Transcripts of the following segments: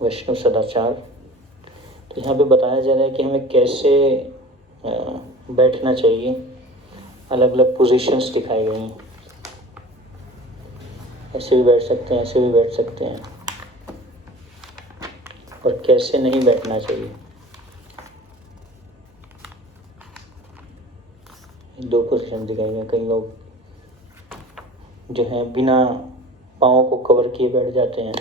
वैष्णव सदाचार। तो यहाँ पे बताया जा रहा है कि हमें कैसे बैठना चाहिए। अलग अलग पोजीशंस दिखाई गई हैं, ऐसे भी बैठ सकते हैं, ऐसे भी बैठ सकते हैं, और कैसे नहीं बैठना चाहिए। 2 पोजीशन दिखाई गई। कई लोग जो हैं बिना पाँव को कवर किए बैठ जाते हैं,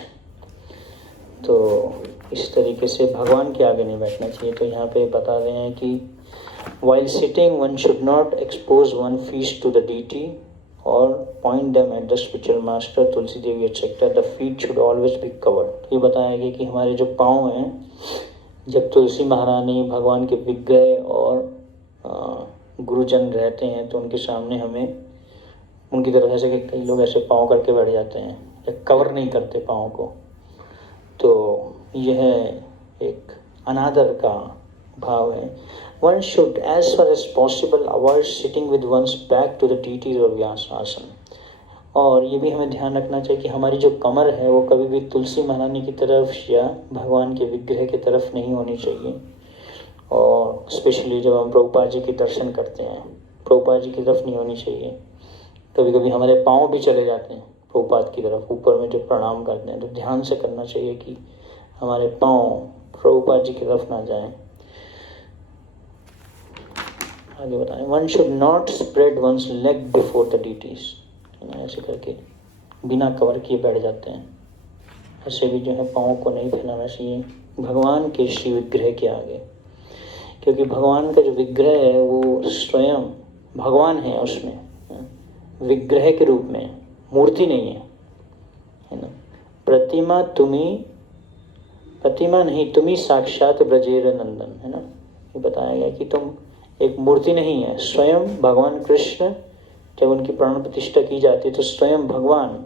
तो इस तरीके से भगवान के आगे नहीं बैठना चाहिए। तो यहाँ पे बता रहे हैं कि while sitting one should not expose one feet to the deity or point them at the spiritual master, Tulsi Devi etc. The feet should always be covered। ये बताया गया कि हमारे जो पाँव हैं, जब तुलसी महारानी, भगवान के विग्रह और गुरुजन रहते हैं तो उनके सामने हमें उनकी तरफ ऐसे कि कई लोग ऐसे पाँव करके बैठ जाते हैं या कवर नहीं करते पाँव को, तो यह एक अनादर का भाव है। One should as far as possible avoid sitting with one's back to the deities or व्यासासन। और ये भी हमें ध्यान रखना चाहिए कि हमारी जो कमर है वो कभी भी तुलसी महारानी की तरफ या भगवान के विग्रह की तरफ नहीं होनी चाहिए। और स्पेशली जब हम प्रभुपाद जी के दर्शन करते हैं, प्रभुपाद जी की तरफ नहीं होनी चाहिए। कभी कभी हमारे पाँव भी चले जाते हैं प्रभुपाद की तरफ, ऊपर में जो प्रणाम करते हैं, तो ध्यान से करना चाहिए कि हमारे पाँव प्रभुपाद जी की तरफ ना जाएं। आगे बताएं, one should not spread one's leg before the deities. ऐसे करके बिना कवर किए बैठ जाते हैं, ऐसे भी जो है पाँव को नहीं फैलाना चाहिए भगवान के श्री विग्रह के आगे, क्योंकि भगवान का जो विग्रह है वो स्वयं भगवान है, उसमें विग्रह के रूप में, मूर्ति नहीं है ना। प्रतिमा नहीं, तुम्ही साक्षात ब्रजेर नंदन, है ना। ये बताया गया कि तुम एक मूर्ति नहीं है, स्वयं भगवान कृष्ण। जब उनकी प्राण प्रतिष्ठा की जाती है तो स्वयं भगवान,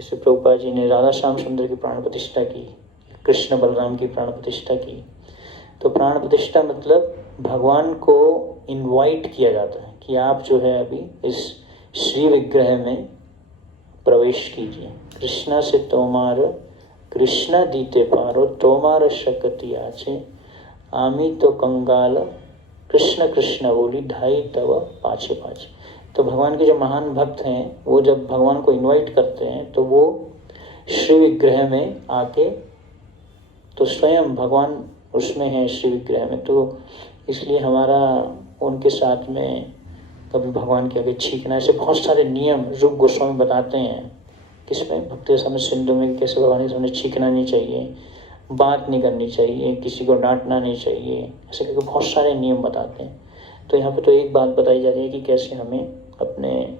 जैसे प्रभुपाद जी ने राधा श्याम सुंदर की प्राण प्रतिष्ठा की, कृष्ण बलराम की प्राण प्रतिष्ठा की, तो प्राण प्रतिष्ठा मतलब भगवान को इनवाइट किया जाता है कि आप जो है अभी इस श्री विग्रह में प्रवेश कीजिए। कृष्णा से तोमार कृष्णा दीते पारो, तोमार शक्ति आचे, आमी तो कंगाल कृष्ण कृष्ण बोली, ढाई तव पाछे पाछे। तो भगवान के जो महान भक्त हैं वो जब भगवान को इनवाइट करते हैं तो वो श्री विग्रह में आके, तो स्वयं भगवान उसमें है श्री विग्रह में, तो इसलिए हमारा उनके साथ में कभी भगवान के आगे छींकना, ऐसे बहुत सारे नियम रूप गोस्वामी बताते हैं किसमें, भक्त के सामने सिंधु में कैसे भगवान के सामने छींकना नहीं चाहिए, बात नहीं करनी चाहिए, किसी को डांटना नहीं चाहिए, ऐसे करके बहुत सारे नियम बताते हैं। तो यहाँ पे तो एक बात बताई जा रही है कि कैसे हमें अपने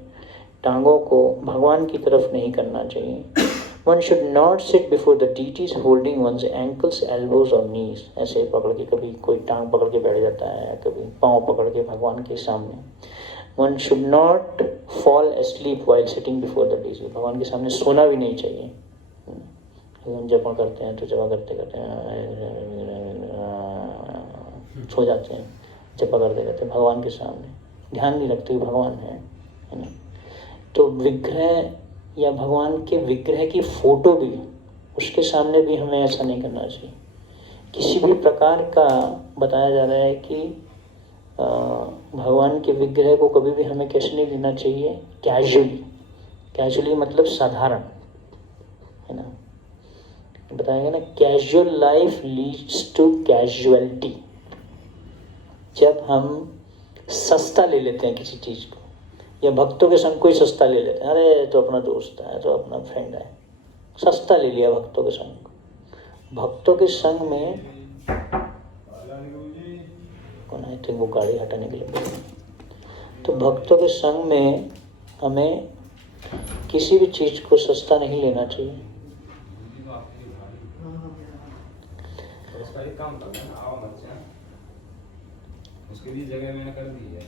टांगों को भगवान की तरफ नहीं करना चाहिए। One should not sit before the deities holding one's ankles, elbows or knees। ऐसे पकड़ के, कभी कोई टांग पकड़ के बैठ जाता है, कभी पाँव पकड़ के भगवान के सामने। One should not fall asleep while sitting before the deities। भगवान के सामने सोना भी नहीं चाहिए। जपा करते हैं तो जपा करते करते सो जाते हैं, जपा करते करते भगवान के सामने ध्यान नहीं रखते भगवान है ना। तो विग्रह या भगवान के विग्रह की फोटो भी, उसके सामने भी हमें ऐसा नहीं करना चाहिए। किसी भी प्रकार का बताया जा रहा है कि भगवान के विग्रह को कभी भी हमें कैसे नहीं लेना चाहिए, कैजुअली मतलब साधारण, है ना। बताया गया ना, casual life leads to casualty. जब हम सस्ता ले लेते हैं किसी चीज को, या भक्तों के संग कोई सस्ता ले लेते हैं, अरे तो अपना दोस्त है, तो अपना फ्रेंड है, सस्ता ले लिया भक्तों के संग। भक्तों के संग में कौन, आई थिंक वो गाड़ी हटाने के लिए। तो भक्तों के संग में हमें किसी भी चीज को सस्ता नहीं लेना चाहिए। उसके लिए जगह मैंने कर दी है।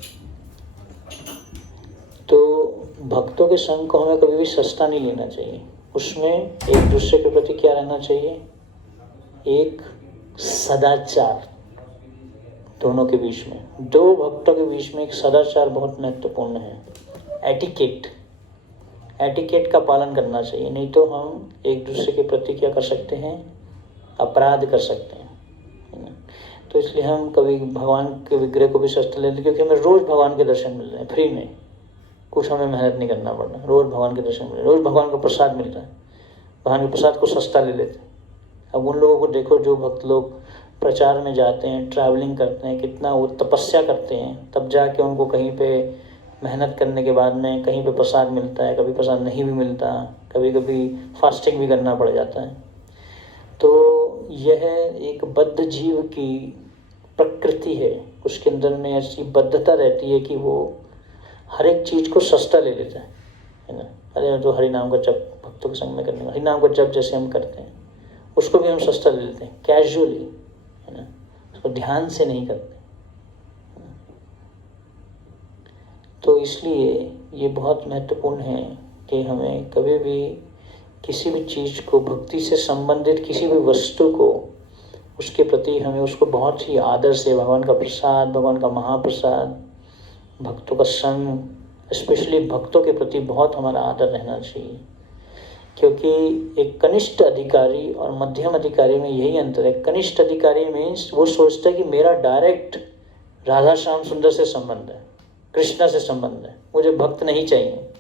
तो भक्तों के संग को हमें कभी भी सस्ता नहीं लेना चाहिए। उसमें एक दूसरे के प्रति क्या रहना चाहिए, एक सदाचार। दोनों के बीच में, दो भक्तों के बीच में एक सदाचार बहुत महत्वपूर्ण है। एटिकेट का पालन करना चाहिए, नहीं तो हम एक दूसरे के प्रति क्या कर सकते हैं, अपराध कर सकते हैं, है ना। तो इसलिए हम कभी भगवान के विग्रह को भी सस्ता लेते हैं, क्योंकि हमें रोज़ भगवान के दर्शन मिल रहे हैं फ्री में, कुछ हमें मेहनत नहीं करना पड़ रहा, रोज़ भगवान के दर्शन मिल रहे हैं, रोज़ भगवान का प्रसाद मिल रहा है, भगवान के प्रसाद को सस्ता ले लेते हैं। अब उन लोगों को देखो जो भक्त लोग प्रचार में जाते हैं, ट्रैवलिंग करते हैं, कितना वो तपस्या करते हैं, तब जाके उनको कहीं पे मेहनत करने के बाद में कहीं पे प्रसाद मिलता है, कभी प्रसाद नहीं भी मिलता, कभी कभी फास्टिंग भी करना पड़ जाता है। तो यह एक बद्ध जीव की प्रकृति है, उसके अंदर में ऐसी बद्धता रहती है कि वो हर एक चीज़ को सस्ता ले लेता है ना। अरे जो हरि नाम का जप भक्तों के संग में करने का, हरि नाम का जप जैसे हम करते हैं उसको भी हम सस्ता ले लेते हैं, कैजुअली, है ना, उसको ध्यान से नहीं करते। तो इसलिए ये बहुत महत्वपूर्ण है कि हमें कभी भी किसी भी चीज़ को, भक्ति से संबंधित किसी भी वस्तु को, उसके प्रति हमें उसको बहुत ही आदर से, भगवान का प्रसाद, भगवान का महाप्रसाद, भक्तों का संग, स्पेशली भक्तों के प्रति बहुत हमारा आदर रहना चाहिए। क्योंकि एक कनिष्ठ अधिकारी और मध्यम अधिकारी में यही अंतर है। कनिष्ठ अधिकारी मीन्स वो सोचता है कि मेरा डायरेक्ट राधा श्याम सुंदर से संबंध है, कृष्णा से संबंध है, मुझे भक्त नहीं चाहिए।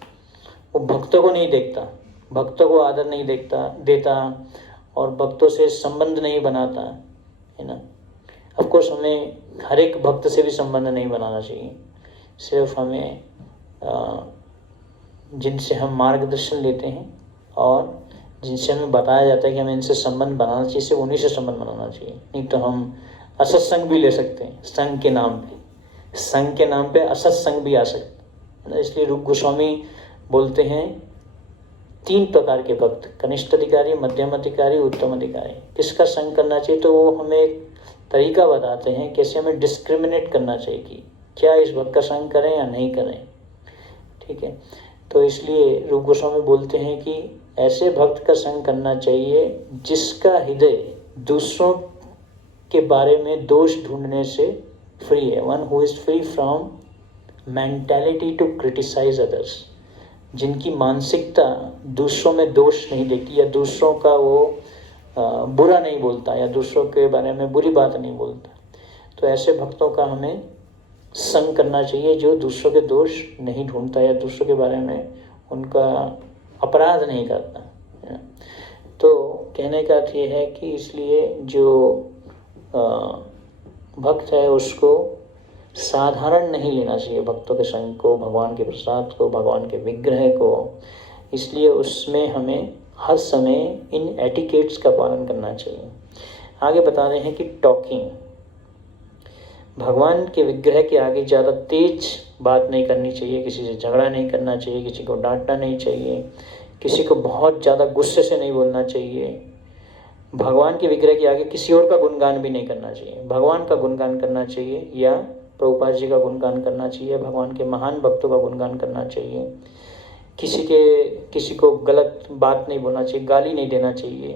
वो भक्तों को नहीं देखता, भक्तों को आदर नहीं देता और भक्तों से संबंध नहीं बनाता, है ना। ऑफ कोर्स हमें हर एक भक्त से भी संबंध नहीं बनाना चाहिए, सिर्फ हमें जिनसे हम मार्गदर्शन लेते हैं और जिनसे हमें बताया जाता है कि हमें इनसे संबंध बनाना चाहिए, सिर्फ उन्हीं से संबंध बनाना चाहिए। नहीं तो हम असत्संग भी ले सकते हैं, संघ के नाम पे, संघ के नाम पे असत्संग भी आ सकते हैं। इसलिए रूप गोस्वामी बोलते हैं 3 प्रकार के भक्त, कनिष्ठ अधिकारी, मध्यम अधिकारी, उत्तम अधिकारी। किसका संग करना चाहिए, तो वो हमें एक तरीका बताते हैं कैसे हमें डिस्क्रिमिनेट करना चाहिए कि क्या इस भक्त का संग करें या नहीं करें, ठीक है। तो इसलिए रूप गोस्वामी बोलते हैं कि ऐसे भक्त का संग करना चाहिए जिसका हृदय दूसरों के बारे में दोष ढूंढने से फ्री है, one who is free from mentality to criticise others, जिनकी मानसिकता दूसरों में दोष नहीं देखती, या दूसरों का वो बुरा नहीं बोलता, या दूसरों के बारे में बुरी बात नहीं बोलता। तो ऐसे भक्तों का हमें संग करना चाहिए जो दूसरों के दोष नहीं ढूंढता या दूसरों के बारे में उनका अपराध नहीं करता। तो कहने का अर्थ ये है कि इसलिए जो भक्त है उसको साधारण नहीं लेना चाहिए, भक्तों के संग को, भगवान के प्रसाद को, भगवान के विग्रह को। इसलिए उसमें हमें हर समय इन एटिकेट्स का पालन करना चाहिए। आगे बता रहे हैं कि टॉकिंग, भगवान के विग्रह के आगे ज़्यादा तेज बात नहीं करनी चाहिए, किसी से झगड़ा नहीं करना चाहिए, किसी को डांटना नहीं चाहिए, किसी को बहुत ज़्यादा गुस्से से नहीं बोलना चाहिए। भगवान के विग्रह के आगे किसी और का गुणगान भी नहीं करना चाहिए, भगवान का गुणगान करना चाहिए, या प्रभुपाद जी का गुणगान करना चाहिए, भगवान के महान भक्तों का गुणगान करना चाहिए। किसी को गलत बात नहीं बोलना चाहिए, गाली नहीं देना चाहिए।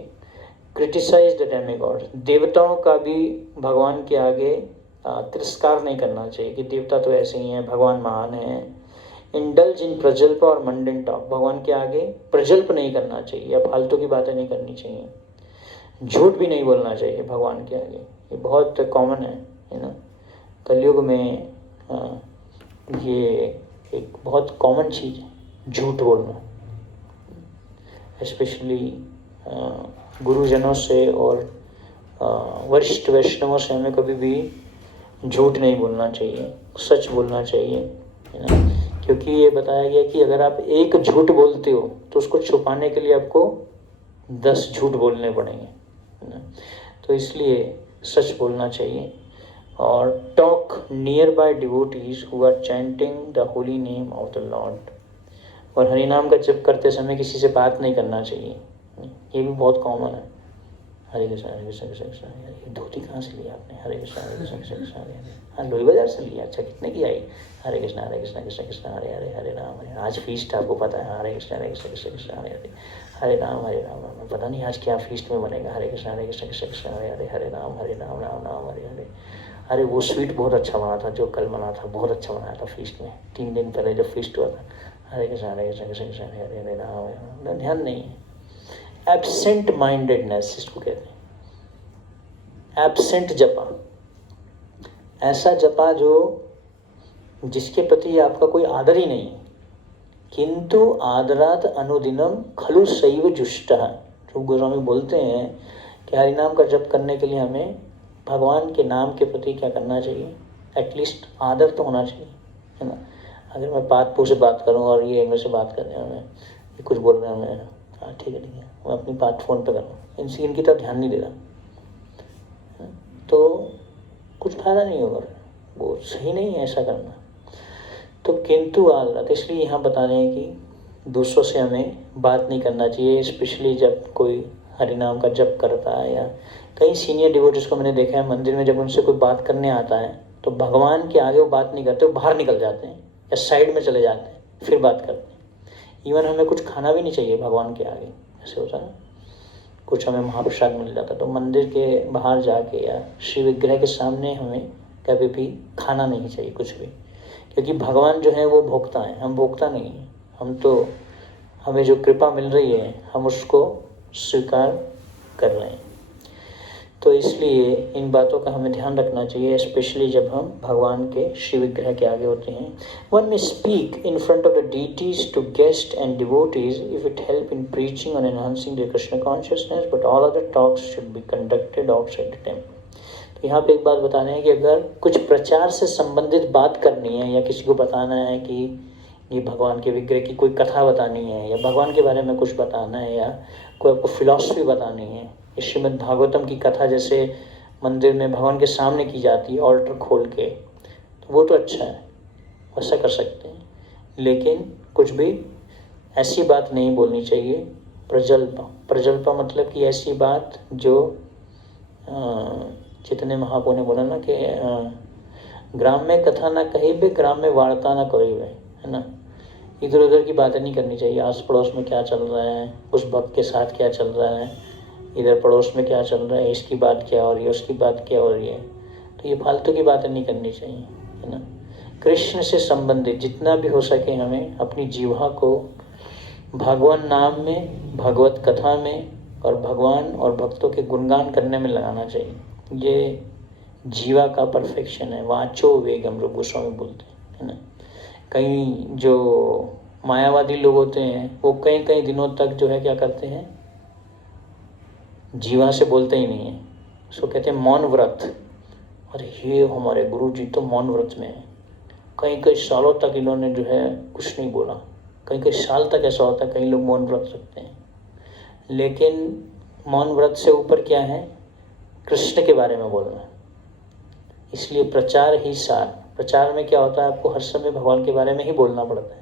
क्रिटिसाइज द डेमिगॉड, देवताओं का भी भगवान के आगे तिरस्कार नहीं करना चाहिए कि देवता तो ऐसे ही हैं, भगवान महान है। इंडल्ज इन प्रजल्प और मंडेन टॉक, भगवान के आगे प्रजल्प नहीं करना चाहिए या फालतू की बातें नहीं करनी चाहिए। झूठ भी नहीं बोलना चाहिए भगवान के आगे, ये बहुत कॉमन है ना। कलयुग में ये एक बहुत कॉमन चीज़ है झूठ बोलना, स्पेशली गुरुजनों से और वरिष्ठ वैष्णवों से हमें कभी भी झूठ नहीं बोलना चाहिए, सच बोलना चाहिए, है ना। क्योंकि ये बताया गया कि अगर आप एक झूठ बोलते हो तो उसको छुपाने के लिए आपको 10 झूठ बोलने पड़ेंगे, है ना। तो इसलिए सच बोलना चाहिए। और talk nearby devotees who are chanting the holy name of the lord, और हरि नाम का जप करते समय किसी से बात नहीं करना चाहिए, ये भी बहुत कॉमन है। हरे कृष्ण हरे कृष्ण कृष्ण कृष्ण, ये धोती कहाँ से लिया आपने, हरे कृष्ण कृष्ण कृष्ण हरे हरे, हाँ लोही बाजार से लिया, अच्छा कितने की आई, हरे कृष्ण कृष्ण कृष्ण हरे हरे, हरे राम हरे, आज फीस्ट आपको पता है, हरे कृष्ण कृष्ण कृष्ण हरे हरे, हरे राम राम, पता नहीं आज क्या फीस्ट में बनेगा, हरे कृष्ण कृष्ण कृष्ण हरे हरे, हरे राम राम राम हरे हरे। अरे वो स्वीट बहुत अच्छा बना था जो कल बना था, बहुत अच्छा बनाया था फीस्ट में, 3 दिन पहले जब फीस्ट हुआ था, हरे कृष्ण कृष्ण कृष्ण हरे हरे राम, ध्यान नहीं है। एब्सेंट माइंडेडनेस इसको कहते हैं, एब्सेंट जपा, ऐसा जपा जो जिसके प्रति आपका कोई आदर ही नहीं है। किंतु आदरात अनुदिनम खलु शैव जुष्टः, रूप गोस्वामी बोलते हैं कि हरिनाम का जप करने के लिए हमें भगवान के नाम के प्रति क्या करना चाहिए, एटलीस्ट आदर तो होना चाहिए, है ना। अगर मैं पाठ से बात करूं और ये एंगल से बात कर रहे हैं, हमें ये कुछ बोल रहे हैं, हमें हाँ ठीक है मैं अपनी बात फ़ोन पे कर रहा हूँ, इनकी तरफ ध्यान नहीं दे रहा, तो कुछ फायदा नहीं होगा, वो सही नहीं है ऐसा करना। तो किंतु आदरात, इसलिए यहाँ बता रहे हैं कि दूसरों से हमें बात नहीं करना चाहिए, स्पेशली जब कोई हरिनाम का जप करता है, या कई सीनियर डिवोटीज को मैंने देखा है मंदिर में जब उनसे कोई बात करने आता है तो भगवान के आगे वो बात नहीं करते, वो बाहर निकल जाते हैं या साइड में चले जाते हैं, फिर बात करते हैं। इवन हमें कुछ खाना भी नहीं चाहिए भगवान के आगे, ऐसे होता है ना, कुछ हमें महाप्रसाद मिल जाता तो मंदिर के बाहर जाके या श्री विग्रह के सामने हमें कभी भी खाना नहीं चाहिए कुछ भी, क्योंकि भगवान जो है वो भोक्ता है, हम भोक्ता नहीं हैं। हम तो हमें जो कृपा मिल रही है हम उसको स्वीकार कर रहे हैं। तो इसलिए इन बातों का हमें ध्यान रखना चाहिए, स्पेशली जब हम भगवान के श्री विग्रह के आगे होते हैं। One may speak in front of the deities to guest and devotees if it help in preaching और enhancing the Krishna consciousness, but all other talks should be conducted outside the temple. तो यहाँ पे एक बात बता रहे हैं कि अगर कुछ प्रचार से संबंधित बात करनी है या किसी को बताना है कि ये भगवान के विग्रह की कोई कथा बतानी है या भगवान के बारे में कुछ बताना है या कोई आपको फिलॉसफी बतानी है, श्रीमद् भागवतम की कथा जैसे मंदिर में भगवान के सामने की जाती है ऑल्टर खोल के, तो वो तो अच्छा है, वैसा कर सकते हैं। लेकिन कुछ भी ऐसी बात नहीं बोलनी चाहिए प्रजल्पा। प्रजल्पा मतलब कि ऐसी बात जो जितने महापुरुषों ने बोला ना कि ग्राम में कथा ना कही बे, ग्राम में वार्ता ना करी बे, है ना। इधर उधर की बातें नहीं करनी चाहिए, आस पड़ोस में क्या चल रहा है, उस भक्त के साथ क्या चल रहा है, इधर पड़ोस में क्या चल रहा है, इसकी बात क्या हो रही है, उसकी बात क्या हो रही है, तो ये फालतू की बातें नहीं करनी चाहिए, है ना। कृष्ण से संबंधित जितना भी हो सके हमें अपनी जीवा को भगवान नाम में, भगवत कथा में और भगवान और भक्तों के गुणगान करने में लगाना चाहिए। ये जीवा का परफेक्शन है, वाचो वेगम रूप गोस्वामी बोलते हैं, है ना। कई जो मायावादी लोग होते हैं वो कई कई दिनों तक जो है क्या करते हैं, जीवा से बोलते ही नहीं है, उसको कहते हैं मौन व्रत। अरे ये हमारे गुरु जी तो मौन व्रत में है, कई कई सालों तक इन्होंने जो है कुछ नहीं बोला, कई कई साल तक ऐसा होता है, कई लोग मौन व्रत रखते हैं। लेकिन मौन व्रत से ऊपर क्या है, कृष्ण के बारे में बोलना। इसलिए प्रचार ही सार, प्रचार में क्या होता है, आपको हर समय भगवान के बारे में ही बोलना पड़ता है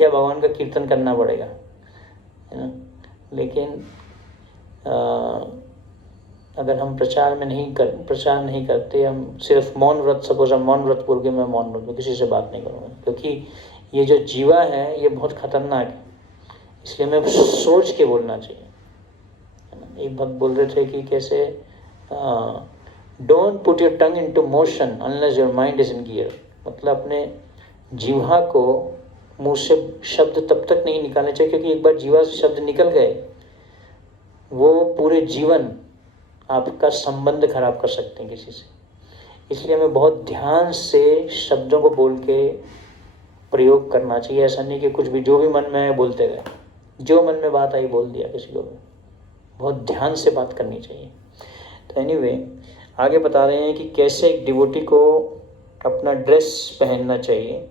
या भगवान का कीर्तन करना पड़ेगा, है ना। लेकिन अगर हम प्रचार नहीं करते, हम सिर्फ मौन व्रत, सपोज हम मौन व्रत बोल के मैं मौन व्रत में किसी से बात नहीं करूँगा, क्योंकि ये जो जीवा है ये बहुत खतरनाक है, इसलिए हमें सोच के बोलना चाहिए, है ना। एक भक्त बोल रहे थे कि कैसे don't put your tongue into motion unless your mind is in gear, मतलब अपने जीवा को मुंह से शब्द तब तक नहीं निकालने चाहिए, क्योंकि एक बार जीवा से शब्द निकल गए वो पूरे जीवन आपका संबंध खराब कर सकते हैं किसी से। इसलिए हमें बहुत ध्यान से शब्दों को बोल के प्रयोग करना चाहिए, ऐसा नहीं कि कुछ भी जो भी मन में आए बोलते गए, जो मन में बात आई बोल दिया किसी को भी, बहुत ध्यान से बात करनी चाहिए। तो एनीवे आगे बता रहे हैं कि कैसे एक डिवोटी को अपना ड्रेस पहनना चाहिए।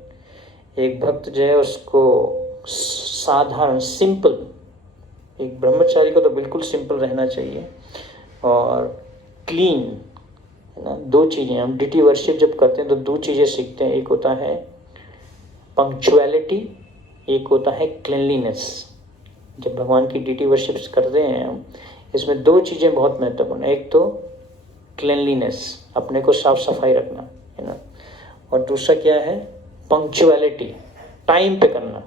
एक भक्त जो है उसको साधारण सिंपल, एक ब्रह्मचारी को तो बिल्कुल सिंपल रहना चाहिए और क्लीन, है ना। दो चीज़ें हम डिटी वर्शिप जब करते हैं तो दो चीज़ें सीखते हैं, एक होता है पंक्चुअलिटी, एक होता है क्लीनलीनेस। जब भगवान की डिटी वर्शिप करते हैं हम, इसमें दो चीज़ें बहुत महत्वपूर्ण है, एक तो क्लीनलीनेस, अपने को साफ सफाई रखना, है ना, और दूसरा क्या है पंक्चुअलिटी, टाइम पे करना।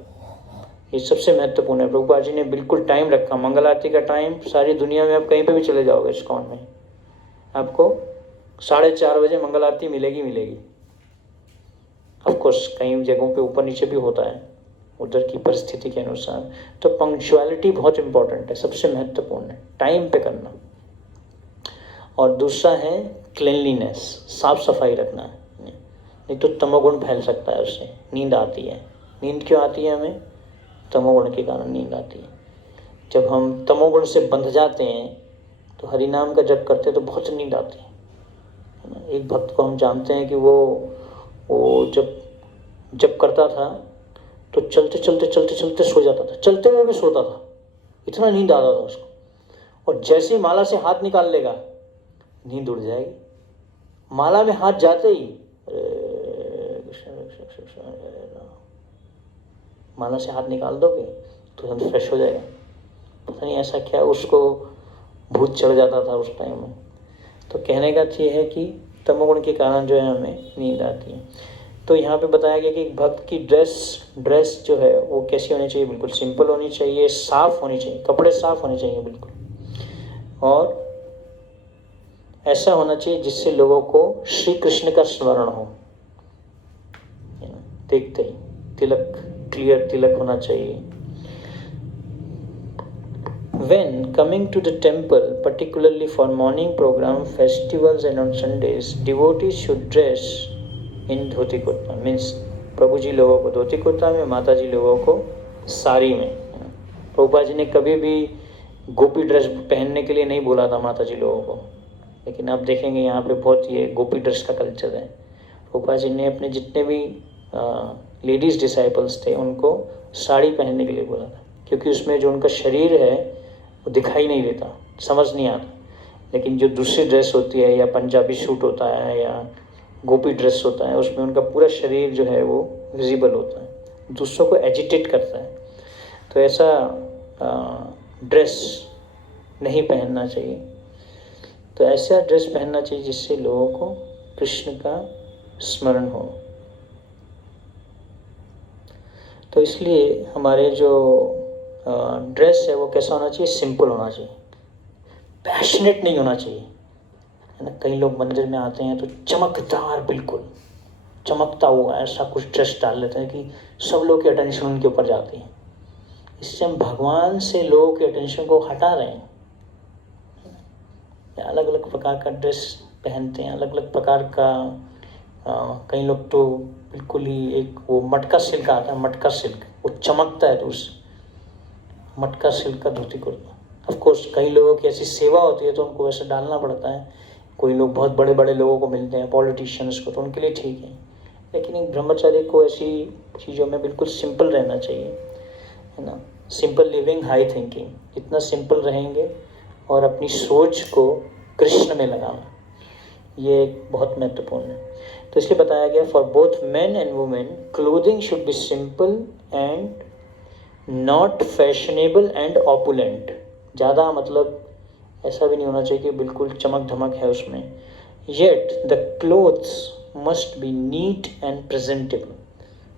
ये सबसे महत्वपूर्ण है। प्रभुपाद जी ने बिल्कुल टाइम रखा, मंगल आरती का टाइम सारी दुनिया में आप कहीं पे भी चले जाओगे इस्कॉन में आपको 4:30 बजे मंगल आरती मिलेगी। ऑफ कोर्स कई जगहों पे ऊपर नीचे भी होता है उधर की परिस्थिति के अनुसार। तो पंक्चुअलिटी बहुत इंपॉर्टेंट है, सबसे महत्वपूर्ण है, टाइम पे करना। और दूसरा है क्लीनलीनेस, साफ सफाई रखना। नहीं तो तमोगुण फैल सकता है, उससे नींद आती है। नींद क्यों आती है हमें? तमोगुण के कारण नींद आती है। जब हम तमोगुण से बंध जाते हैं तो हरि नाम का जप करते हैं तो बहुत नींद आती है ना। एक भक्त को हम जानते हैं कि वो जब जप करता था तो चलते चलते चलते चलते सो जाता था, चलते हुए भी सोता था, इतना नींद आता था उसको। और जैसे ही माला से हाथ निकाल लेगा नींद उड़ जाएगी। माला में हाथ जाते ही माला से हाथ निकाल दोगे तो तुरंत फ्रेश हो जाएगा। पता नहीं ऐसा क्या उसको भूत चढ़ जाता था उस टाइम में। तो कहने का ये है कि तमोगुण के कारण जो है हमें नींद आती है। तो यहाँ पे बताया गया कि भक्त की ड्रेस जो है वो कैसी होनी चाहिए? बिल्कुल सिंपल होनी चाहिए, साफ होनी चाहिए, कपड़े साफ होने चाहिए बिल्कुल, और ऐसा होना चाहिए जिससे लोगों को श्री कृष्ण का स्मरण हो। देखते ही तिलक, क्लियर तिलक होना चाहिए। When coming to the temple, particularly for morning program, festivals and on Sundays, devotees should dress in dhoti kurta. Means प्रभु जी लोगों को धोती कुर्ता में, माता जी लोगों को साड़ी में। प्रभुपाद जी ने कभी भी गोपी ड्रेस पहनने के लिए नहीं बोला था माता जी लोगों को, लेकिन आप देखेंगे यहाँ पे बहुत ये गोपी ड्रेस का कल्चर है। प्रभुपाद जी ने अपने जितने भी लेडीज़ डिसाइपल्स थे उनको साड़ी पहनने के लिए बोला था, क्योंकि उसमें जो उनका शरीर है वो दिखाई नहीं देता, समझ नहीं आता। लेकिन जो दूसरी ड्रेस होती है या पंजाबी सूट होता है या गोपी ड्रेस होता है, उसमें उनका पूरा शरीर जो है वो विजिबल होता है, दूसरों को एजिटेट करता है। तो ऐसा ड्रेस नहीं पहनना चाहिए। तो ऐसा ड्रेस पहनना चाहिए जिससे लोगों को कृष्ण का स्मरण हो। तो इसलिए हमारे जो ड्रेस है वो कैसा होना चाहिए? सिंपल होना चाहिए, पैशनेट नहीं होना चाहिए, है ना। कई लोग मंदिर में आते हैं तो चमकदार, बिल्कुल चमकता हुआ ऐसा कुछ ड्रेस डाल लेते हैं कि सब लोग की अटेंशन उनके ऊपर जाती है। इससे हम भगवान से लोगों के अटेंशन को हटा रहे हैं। अलग अलग प्रकार का ड्रेस पहनते हैं, अलग अलग प्रकार का कई लोग तो बिल्कुल ही एक वो मटका सिल्क आता है, मटका सिल्क, वो चमकता है, तो उस मटका सिल्क का धोती कुर्ता। ऑफ कोर्स कई लोगों की ऐसी सेवा होती है तो उनको वैसे डालना पड़ता है। कोई लोग बहुत बड़े बड़े लोगों को मिलते हैं, पॉलिटिशियंस को, तो उनके लिए ठीक है। लेकिन एक ब्रह्मचारी को ऐसी चीज़ों में बिल्कुल सिंपल रहना चाहिए, है ना। सिंपल लिविंग, हाई थिंकिंग, जितना सिंपल रहेंगे और अपनी सोच को कृष्ण में लगाना, ये एक बहुत महत्वपूर्ण है। तो इसलिए बताया गया for both men and women clothing should be simple and not fashionable and opulent. ज़्यादा मतलब ऐसा भी नहीं होना चाहिए कि बिल्कुल चमक धमक है उसमें। Yet the clothes must B neat and presentable.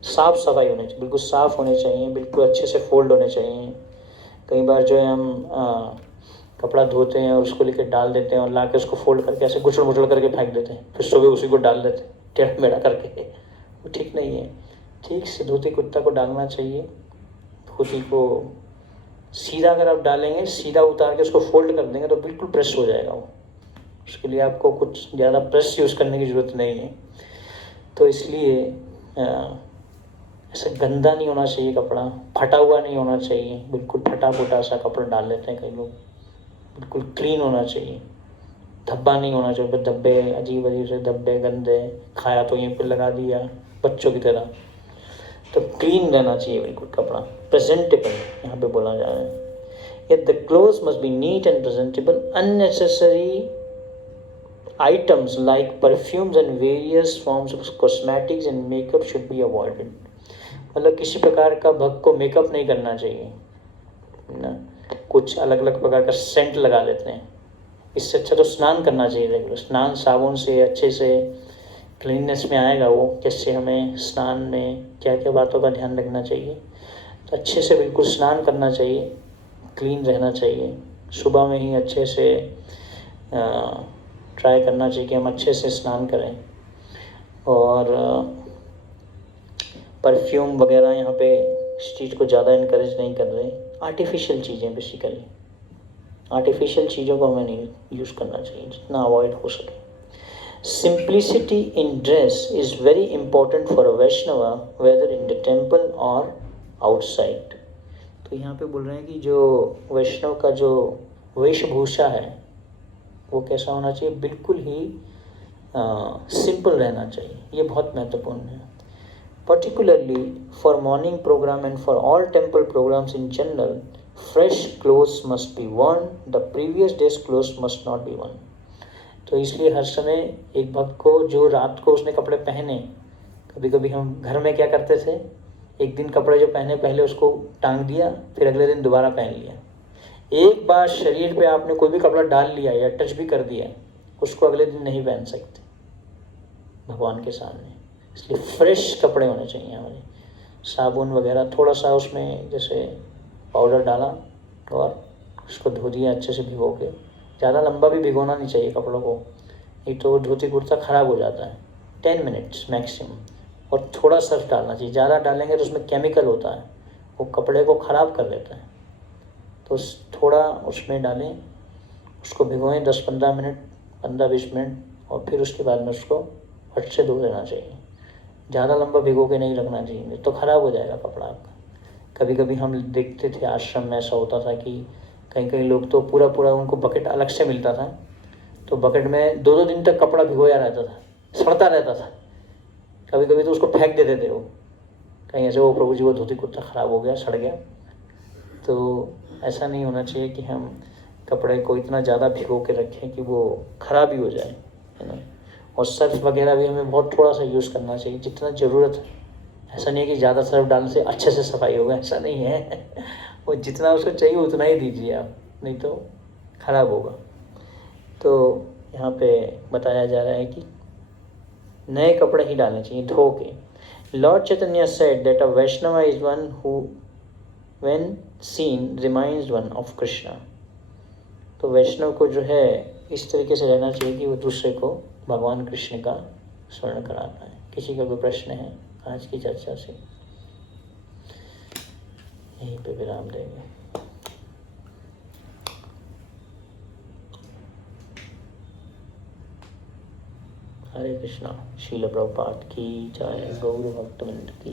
साफ सफाई होनी चाहिए, बिल्कुल साफ होने चाहिए, बिल्कुल अच्छे से फोल्ड होने चाहिए। कई बार जो है हम कपड़ा धोते हैं और उसको लेकर डाल देते हैं और ला के उसको फोल्ड करके ऐसे गुचड़ मुचड़ करके फेंक देते हैं, फिर सुबह उसी को डाल देते हैं टेढ़ा मेढ़ा करके। वो ठीक नहीं है। ठीक से धोती कुर्ता को डालना चाहिए। धोती को सीधा अगर आप डालेंगे, सीधा उतार के उसको फोल्ड कर देंगे तो बिल्कुल प्रेस हो जाएगा वो। उसके लिए आपको कुछ ज़्यादा प्रेस यूज़ करने की ज़रूरत नहीं है। तो इसलिए ऐसा गंदा नहीं होना चाहिए कपड़ा, फटा हुआ नहीं होना चाहिए, बिल्कुल फटा फुटा सा कपड़ा डाल लेते हैं कई लोग। बिल्कुल क्लीन होना चाहिए, धब्बा नहीं होना चाहिए, धब्बे अजीब अजीब से धब्बे गंदे, खाया तो यहीं पे लगा दिया बच्चों की तरह। तो क्लीन रहना चाहिए बिल्कुल कपड़ा, प्रेजेंटेबल यहाँ पे बोला जा रहा है। Yet the clothes must be neat and presentable. Unnecessary items like perfumes and various forms of cosmetics and makeup should be avoided. मतलब किसी प्रकार का भक्त को मेकअप नहीं करना चाहिए ना। कुछ अलग अलग प्रकार का सेंट लगा लेते हैं, इससे अच्छा तो स्नान करना चाहिए रेगुलर। स्नान साबुन से अच्छे से क्लीननेस में आएगा वो, कैसे हमें स्नान में क्या क्या बातों का ध्यान रखना चाहिए। तो अच्छे से बिल्कुल स्नान करना चाहिए, क्लीन रहना चाहिए। सुबह में ही अच्छे से ट्राई करना चाहिए कि हम अच्छे से स्नान करें। और परफ्यूम वगैरह यहाँ पे इस चीज़ को ज़्यादा इनकरेज नहीं कर रहे। आर्टिफिशियल चीज़ें बेसिकली, आर्टिफिशियल चीज़ों को हमें नहीं यूज़ करना चाहिए, जितना अवॉइड हो सके। Simplicity in dress is very important for a Vaishnava whether in the temple और आउटसाइड। तो यहाँ पे बोल रहे हैं कि जो वैष्णव का जो वेशभूषा है वो कैसा होना चाहिए, बिल्कुल ही सिंपल रहना चाहिए। ये बहुत महत्वपूर्ण है। Particularly for morning program and for all temple programs in general, fresh clothes must be worn, the previous days clothes must not be worn. तो इसलिए हर समय एक भक्त को जो रात को उसने कपड़े पहने, कभी कभी हम घर में क्या करते थे, एक दिन कपड़े जो पहने पहले उसको टांग दिया, फिर अगले दिन दोबारा पहन लिया। एक बार शरीर पे आपने कोई भी कपड़ा डाल लिया या टच भी कर दिया, उसको अगले दिन नहीं पहन सकते भगवान के सामने। इसलिए फ्रेश कपड़े होने चाहिए हमारे, साबुन वगैरह थोड़ा सा उसमें जैसे पाउडर डाला और उसको धो दिया अच्छे से भिगो के। ज़्यादा लंबा भी भिगोना नहीं चाहिए कपड़ों को, नहीं तो धोती कुर्ता ख़राब हो जाता है। 10 मिनट्स मैक्सिमम। और थोड़ा सर्फ डालना चाहिए, ज़्यादा डालेंगे तो उसमें केमिकल होता है, वो कपड़े को ख़राब कर देता है। तो थोड़ा उसमें डालें, उसको भिगोएं 10-15 मिनट, 15-20 मिनट, और फिर उसके बाद में उसको फट से धो देना चाहिए। ज़्यादा लंबा भिगो के नहीं रखना चाहिए, नहीं तो ख़राब हो जाएगा कपड़ा आपका। कभी कभी हम देखते थे आश्रम में ऐसा होता था कि कई लोग तो पूरा उनको बकेट अलग से मिलता था, तो बकेट में 2-2 दिन तक कपड़ा भिगोया रहता था, सड़ता रहता था। कभी कभी तो उसको फेंक देते थे वो, कहीं ऐसे वो प्रभु जी वो धोती कुर्ता ख़राब हो गया, सड़ गया। तो ऐसा नहीं होना चाहिए कि हम कपड़े को इतना ज़्यादा भिगो के रखें कि वो ख़राब ही हो जाए, है ना। और सर्फ वगैरह भी हमें बहुत थोड़ा सा यूज़ करना चाहिए, जितना ज़रूरत है। ऐसा नहीं है कि ज़्यादा सर्फ डालने से अच्छे से सफाई होगा, ऐसा नहीं है। वो जितना उसको चाहिए उतना ही दीजिए आप, नहीं तो ख़राब होगा। तो यहाँ पे बताया जा रहा है कि नए कपड़े ही डालने चाहिए धो के। Lord Chaitanya said that a Vaishnava is one who when seen reminds one of Krishna. तो वैष्णव को जो है इस तरीके से रहना चाहिए कि वो दूसरे को भगवान कृष्ण का स्मरण कराता है। किसी का कोई प्रश्न है आज की चर्चा से? यहीं पे विराम देंगे। हरे कृष्णा। श्रील प्रभुपाद की जय। गौर भक्तवृंद की